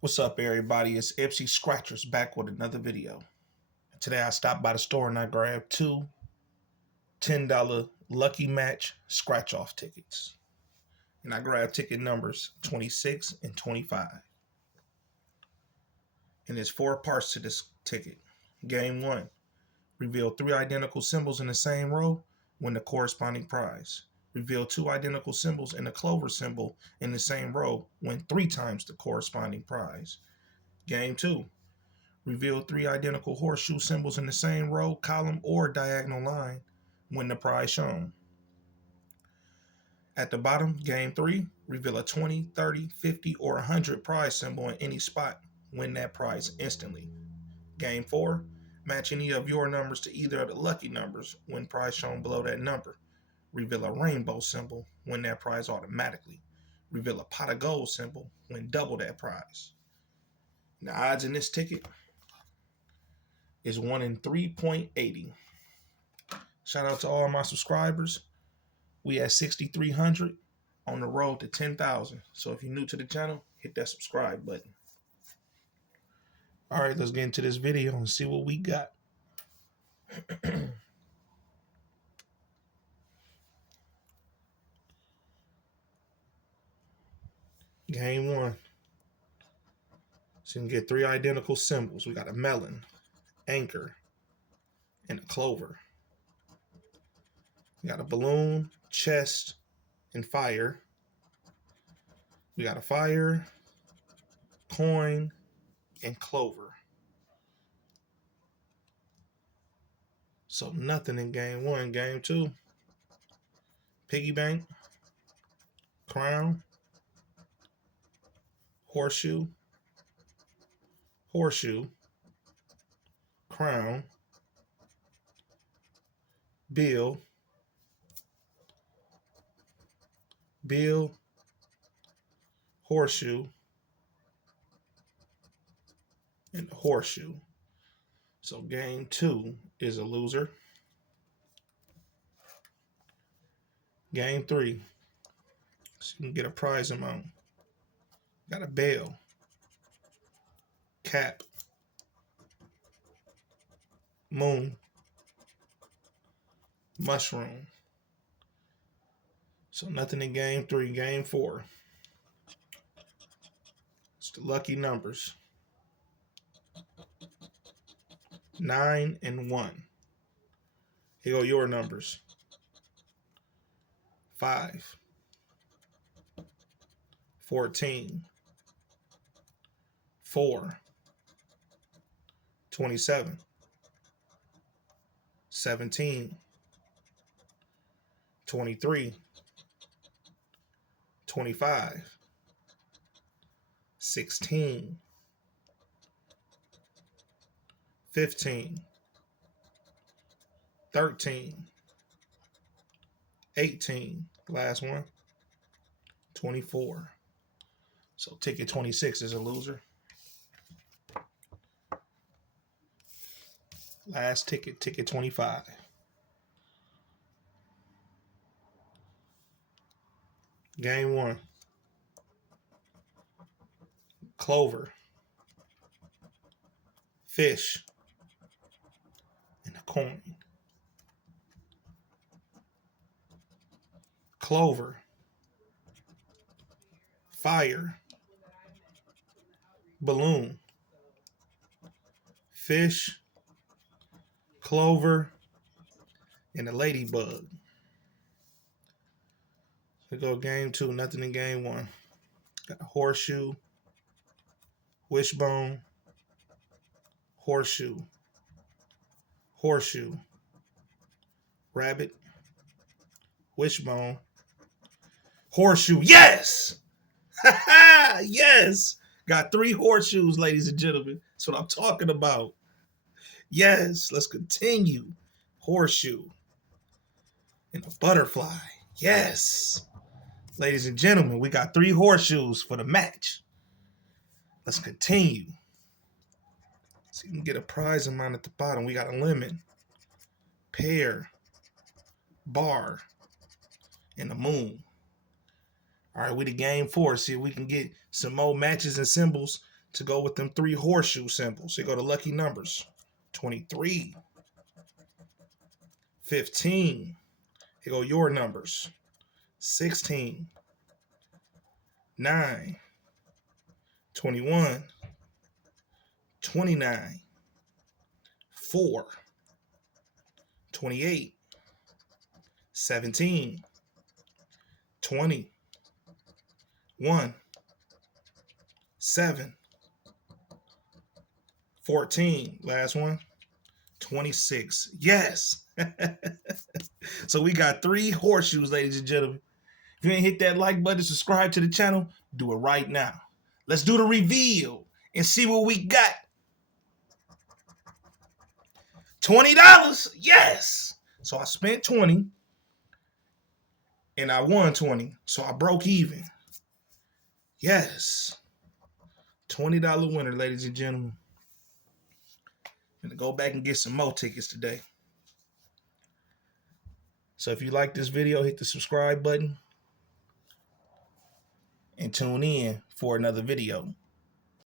What's up, everybody? It's MC Scratchers back with another video. Today I stopped by the store and I grabbed two $10 Lucky Match scratch off tickets. And I grabbed ticket numbers 26 and 25. And there's 4 parts to this ticket. Game 1. Reveal 3 identical symbols in the same row, win the corresponding prize. Reveal 2 identical symbols and a clover symbol in the same row, win 3 times the corresponding prize. Game 2. Reveal 3 identical horseshoe symbols in the same row, column, or diagonal line, win the prize shown. At the bottom, game 3, reveal a 20, 30, 50, or 100 prize symbol in any spot, win that prize instantly. Game 4, match any of your numbers to either of the lucky numbers, win prize shown below that number. Reveal a rainbow symbol, win that prize automatically. Reveal a pot of gold symbol, win double that prize. The odds in this ticket is 1 in 3.80. Shout out to all my subscribers. We at 6,300 on the road to 10,000. So if you're new to the channel, hit that subscribe button. All right, let's get into this video and see what we got. Game 1. So you can get 3 identical symbols. We got a melon, anchor, and a clover. We got a balloon, chest, and fire. We got a fire, coin, and clover. So nothing in game 1. Game 2, piggy bank, crown, horseshoe, horseshoe, crown, bill, bill, horseshoe, and horseshoe. So game 2 is a loser. Game 3, so you can get a prize amount. Got a bell, cap, moon, mushroom. So nothing in game 3. Game 4, it's the lucky numbers. 9 and 1. Here go your numbers. 5, 14, 4, 27, 17, 23, 25, 16, 15, 13, 18, last one, 24. So ticket 26 is a loser. Last ticket, ticket 25. Game 1, clover, fish, and a coin. Clover, fire, balloon, fish, clover, and a ladybug. We go game 2, nothing in game 1. Got a horseshoe, wishbone, horseshoe, horseshoe, rabbit, wishbone, horseshoe. Yes! Yes! Got 3 horseshoes, ladies and gentlemen. That's what I'm talking about. Yes, let's continue. Horseshoe and a butterfly. Yes. Ladies and gentlemen, we got 3 horseshoes for the match. Let's continue. So you can get a prize amount at the bottom. We got a lemon, pear, bar, and a moon. All right, we to game 4. See if we can get some more matches and symbols to go with them 3 horseshoe symbols. So you go to lucky numbers. 23, 15. Here go your numbers. 16, 9, 21, 29, 4, 28, 17, 20, 1, 7, 14. Last one. 26. Yes. So we got 3 horseshoes, ladies and gentlemen. If you ain't hit that like button, subscribe to the channel, do it right now. Let's do the reveal and see what we got. $20. Yes. So I spent 20 and I won 20. So I broke even. Yes. $20 winner, ladies and gentlemen. I'm going to go back and get some more tickets today. So if you like this video, hit the subscribe button and tune in for another video.